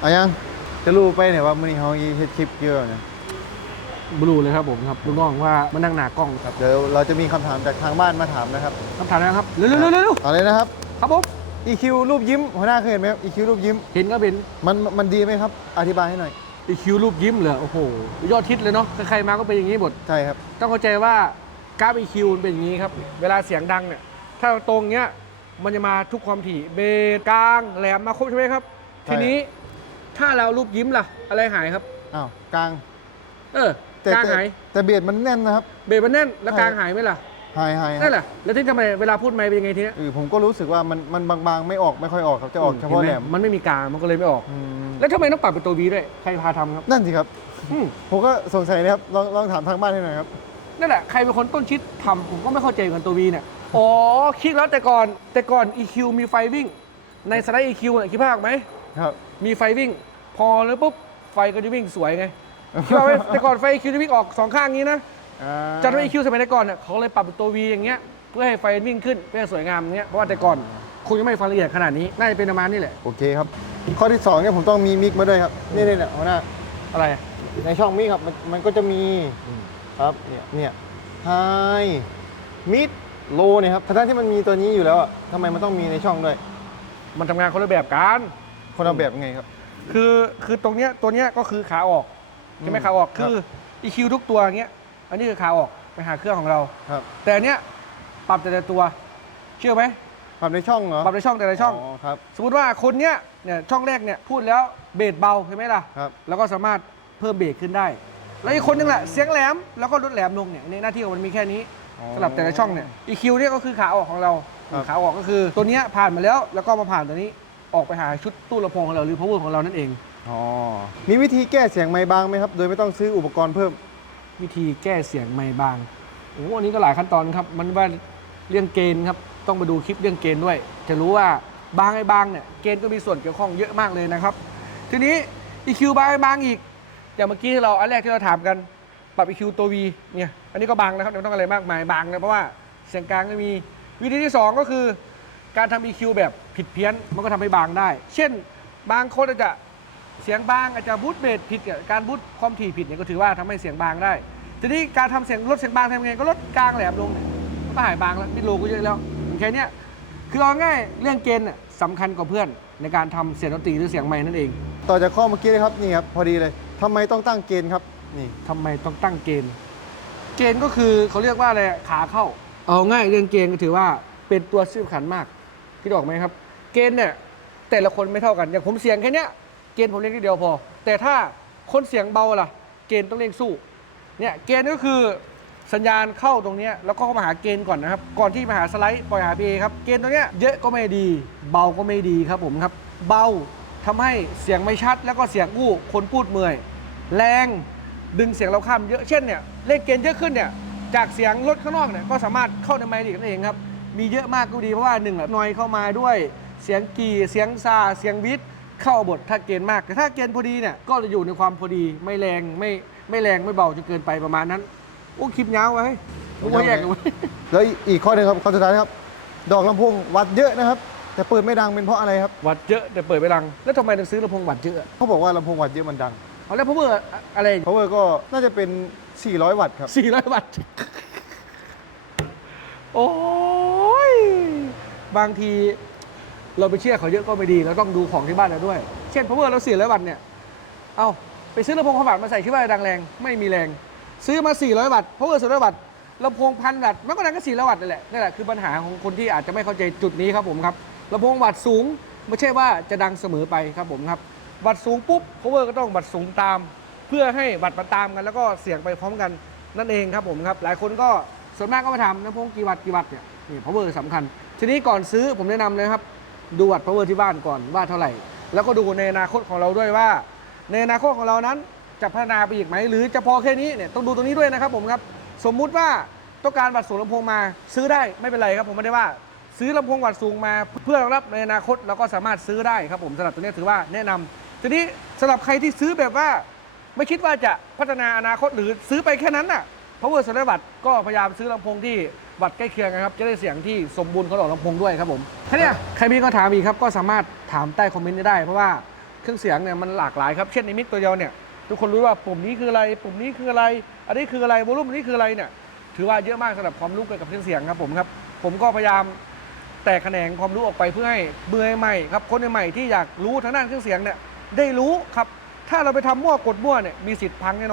เอายังจะรู้ไปเนี่ยว่ามื้อนี้เฮาอีเฮ็ดคลิปเยอะเนี่ยบลูเลยครับผมครับลูกน้องว่ามันนั่งหนากล้องครับเดี๋ยวเราจะมีคำถามจากทางบ้านมาถามนะครับคำถามนะครับเร็วเร็วเร็วเร็วเอาเลยนะครับครับผม EQ รูปยิ้มหัวหน้าเคยเห็นไหมครับ EQ รูปยิ้มเห็นก็เป็นมันมันดีไหมครับ อธิบายให้หน่อย อีคิวรูปยิ้มเลยโอ้โหยอดทิศเลยเนาะใครๆมาก็เป็นอย่างนี้หมด ใช่ครับ ต้องเข้าใจว่ากราฟ EQ มันเป็นอย่างนี้ครับ เวลาเสียงดังเนี่ย ถ้าตรงเนี้ย มันจะมาทุกความถี่ เบสกลาง แหลม มาครบใช่ไหมครับ ใช่ ทีนี้ ถ้าเรารูปยิ้มล่ะ อะไรหายครับ อ้าวกลางเออแต่กลางแต่หายแต่เบียดมันแน่นนะครับ เบสมันแน่นแล้วใช่กลางหายไหมล่ะหายหายคนั่รับนแหละแล้วที่ทำไมเวลาพูดไม่เป็นยังไงทีเนี้ยเออผมก็รู้สึกว่ามันมันบางๆ ไม่ออกไม่ค่อยออกครับจะออกเฉพาะห็นแหไมลมมันไม่มีกลางมันก็เลยไม่ออก อืมแล้วทำไมต้องปรับเป็นตัว V ด้วยใครพาทำครับนั่นสิครับ อืมผมก็สงสัยนะครับลองลองถามทางบ้านให้หน่อยครับ นั่นแหละใครเป็นคนต้นคิดทำผมก็ไม่เข้าใจเหมือนกันตัว V เนี่ยอ๋อคิดแล้วแต่ก่อนแต่ก่อน EQ มีไฟวิ่ง ในสไลด์ EQ เนี่ยคิดภาพออกไหมครับ มีไฟวิ่งพ อแล้วปุ๊บไฟก็จะวิ่งสวยไงคิดว่าไหมแต่ก่อนไฟ EQ จะวิ่งออกสองข้างนี้นะอ่าจัดว่า EQ สมัยก่อนเนี่ยเขาเลยปรับเป็นตัว V อย่างเงี้ยเพื่อให้ไฟวิ่งขึ้นเพื่อให้สวยงามอย่างเงี้ยเพราะว่าแต่ก่อนคงยังไม่ฟังละเอียดขนาดนี้น่าจะเป็นประมาณนี้แหละโอเคครับ ข้อที่สองเนี่ยผมต้องมีมิกมาด้วยครับนี่นี่เนี่ยหัวหน้าอะไรในช่องมิกครับมันมันก็จะมีครับเนี่ยเนี่ยไฮมิดโลเนี่ยครับทั้งๆที่มันมีตัวนี้อยู่แล้วอะทำไมมันต้องมีในช่องด้วย มันทำงานคนละแบบกันคนละแบบไงครับ คือคือตรงเนี้ยตัวเนี้ยก็คือขาออกใช่ไหมอืมขาออกครับ คือ EQ ทุกตัวอย่างเงี้ยอันนี้คือขาออกไปหาเครื่องของเรา ครับแต่อันเนี้ยปรับแต่ละตัว เชื่อไหมปรับในช่องเหรอปรับในช่องแต่ละช่อง ครับ สมมติว่าคนเนี้ยเนี่ยช่องแรกเนี่ยพูดแล้วเบสเบาใช่ไหมล่ะ ครับ แล้วก็สามารถเพิ่มเบสขึ้นได้ แล้วอีกคนนึงแหละเสียงแหลมแล้วก็ลดแหลมลงเนี่ยในหน้าที่ของมันมีแค่นี้อ๋อ สำหรับแต่ละช่องเนี่ย EQ เนี่ยก็คือขาออกของเราครับ ขาออกก็คือตัวเนี้ยผ่านมาแล้วแล้วก็มาผ่านตัวนี้ ออกไปหาชุดตู้ลำโพงของเราหรือ power ของเรานั่นเอง อ๋อ มีวิธีแก้เสียงไมค์บางไหมครับ โดยไม่ต้องซื้ออุปกรณ์เพิ่ม วิธีแก้เสียงไม่บางโอ้โหอันนี้ก็หลายขั้นตอนครับ มันว่าเรื่องเกณฑ์ครับ ต้องไปดูคลิปเรื่องเกณฑ์ด้วย จะรู้ว่าบางไอ้บางเนี่ย เกณฑ์ก็มีส่วนเกี่ยวข้องเยอะมากเลยนะครับ ทีนี้ EQ บางไอ้บางอีก อย่างเมื่อกี้ที่เราอันแรกที่เราถามกัน ปรับ EQ ตัว V เนี่ย อันนี้ก็บางนะครับไม่ต้องอะไรมากมายบางนะเพราะว่าเสียงกลางก็มี วิธีที่สองก็คือ การทำ EQ แบบ ผิดเพี้ยนมันก็ทำให้บางได้ เช่น บางคนอาจจะเสียงบางอาจจะบูทเบสผิดเนี่ยการบูทความถี่ผิดเนี่ยก็ถือว่าทำให้เสียงบางได้ ทีนี้การทำเสียงลดเสียงบางทำยังไงก็ลดกลางแหลมลงเนี่ยมันก็หายบางแล้วมิดโลก็เยอะแล้วแค่เนี้ยคือเอาง่ายเรื่องเกณฑ์น่ะสำคัญกว่าเพื่อนในการทำเสียงดนตรีหรือเสียงไม้นั่นเองต่อจากข้อเมื่อกี้เลยครับนี่ครับพอดีเลยทำไมต้องตั้งเกณฑ์ครับนี่ทำไมต้องตั้งเกณฑ์ เกณฑ์ก็คือเขาเรียกว่าอะไรขาเข้า เอาง่ายเรื่องเกณฑ์ก็ถือว่าเป็นตัวสำคัญมากคิดออกไหมครับ เกณฑ์เนี่ยแต่ละคนไม่เท่ากัน อย่างผมเสียงแค่เนี้ยเกณฑ์ผมเล่นทีเดียวพอ แต่ถ้าคนเสียงเบาล่ะ เกณฑ์ต้องเล่นสู้เนี่ยเกณฑ์ก็คือสัญญาณเข้าตรงเนี้ยแล้วก็เข้ามาหาเกณฑ์ก่อนนะครับ ก่อนที่มาหาสไลด์ปล่อยหาพีครับเกณฑ์ตรงเนี้ยเยอะก็ไม่ดี เบาก็ไม่ดีครับผมครับ เบาทำให้เสียงไม่ชัด แล้วก็เสียงอู้คนพูดเมื่อย แรงดึงเสียงเราข้ามเยอะเช่นเนี่ยเล่นเกณฑ์เยอะขึ้นเนี่ยจากเสียงรถข้างนอกเนี่ยก็สามารถเข้าในไมค์ได้เองครับมีเยอะมากก็ดีเพราะว่าหนึ่งแหละนอยเข้ามาด้วย เสียงกีเสียงซาเสียงวิทเข้าบทถ้าเกณฑ์มาก แต่ถ้าเกณฑ์พอดีเนี่ยก็จะอยู่ในความพอดีไม่แรงไม่ไม่แรงไม่เบาจนเกินไปประมาณนั้น โอ้คลิปยาวไว้กูไม่แยกเลยเว้ยแล้วอีกข้อหนึ่งครับข้อสุดท้ายครับ ดอกลำโพงวัดเยอะนะครับ แต่เปิดไม่ดังเป็นเพราะอะไรครับวัดเยอะแต่เปิดไม่ดัง แล้วทำไมถึงซื้อลำโพงวัดเยอะเขาบอกว่าลำโพงวัดเยอะมันดังเอาแล้วพาวเวอร์อะไร power ก็น่าจะเป็น 400 วัตต์ครับสี่ร้อยวัตต์โอ้ยบางที เราไปเชื่อเขาเยอะก็ไม่ดี เราต้องดูของที่บ้านเราด้วย เช่นพาวเวอร์เราเสี่ร้อยวัตต์เนี่ย เอาไปซื้อลำโพงความวัตมาใส่คิดว่าดังแรง ไม่มีแรง ซื้อมา 400 วัตต์พาวเวอร์400 วัตต์ลำโพงพันวัตต์มันก็ดังก็400วัตต์นั่นแหละนี่แหละคือปัญหาของคนที่อาจจะไม่เข้าใจจุดนี้ครับผมครับลำโพงวัตต์สูงไม่ใช่ว่าจะดังเสมอไปครับผมครับ วัตต์สูงปุ๊บพาวเวอร์ก็ต้องวัตต์สูงตาม เพื่อให้วัตต์มันตามกัน แล้วก็เสียงไปพร้อมกันนั่นเองครับผมครับ หลายคนก็ส่วนมากก็มาทำลำโพงกี่วัตต์กี่วัตต์เนี่ยนี่พาวเวอร์สำคัญ ทีนี้ก่อนซื้อผมแนะนำเลยครับ ดูวัตต์พาวเวอร์ที่บ้านก่อนว่าเท่าไหร่ แล้วก็ดูในอนาคตของเราด้วยว่า ในอนาคตของเรานั้นจะพัฒนาไปอีกไหม หรือจะพอแค่นี้เนี่ยต้องดูตรงนี้ด้วยนะครับผมครับสมมุติว่าต้องการวัดสูงลำโพงมาซื้อได้ไม่เป็นไรครับผมไม่ได้ว่าซื้อลำโพงวัดสูงมาเพื่อรองรับในอนาคตเราก็สามารถซื้อได้ครับผมสำหรับตัวนี้ถือว่าแนะนำทีนี้สำหรับใครที่ซื้อแบบว่า ไม่คิดว่าจะพัฒนาอนาคตหรือซื้อไปแค่นั้นน่ะ power สำหรับวัตต์ก็พยายามซื้อลำโพงที่ วัตต์ใกล้เคียงนะครับ จะได้เสียงที่สมบูรณ์ของหลอดลำโพงด้วยครับผมแค่เนี้ยใครมีก็ถามอีกครับก็สามารถถามใต้คอมเมนต์ได้ เพราะว่าเครื่องเสียงเนี่ยมันหลากหลายครับ เช่นในมิกตัวเดียวเนี่ยทุกคนรู้ว่าปุ่มนี้คืออะไร ปุ่มนี้คืออะไร อันนี้คืออะไรวอลลุ่มนี้คืออะไรเนี่ย ถือว่าเยอะมากสำหรับความรู้เกี่ยวกับเครื่องเสียงครับผมครับ ผมก็พยายามแตกแขนงความรู้ออกไปเพื่อให้เบื่อใหม่ครับ คนใหม่ที่อยากรู้ทางด้านเครื่องเสียงเนี่ยได้รู้ครับ ถ้าเราไปทำมั่วกดมั่วเนี่ยมีสิทธิ์พังแน่นอน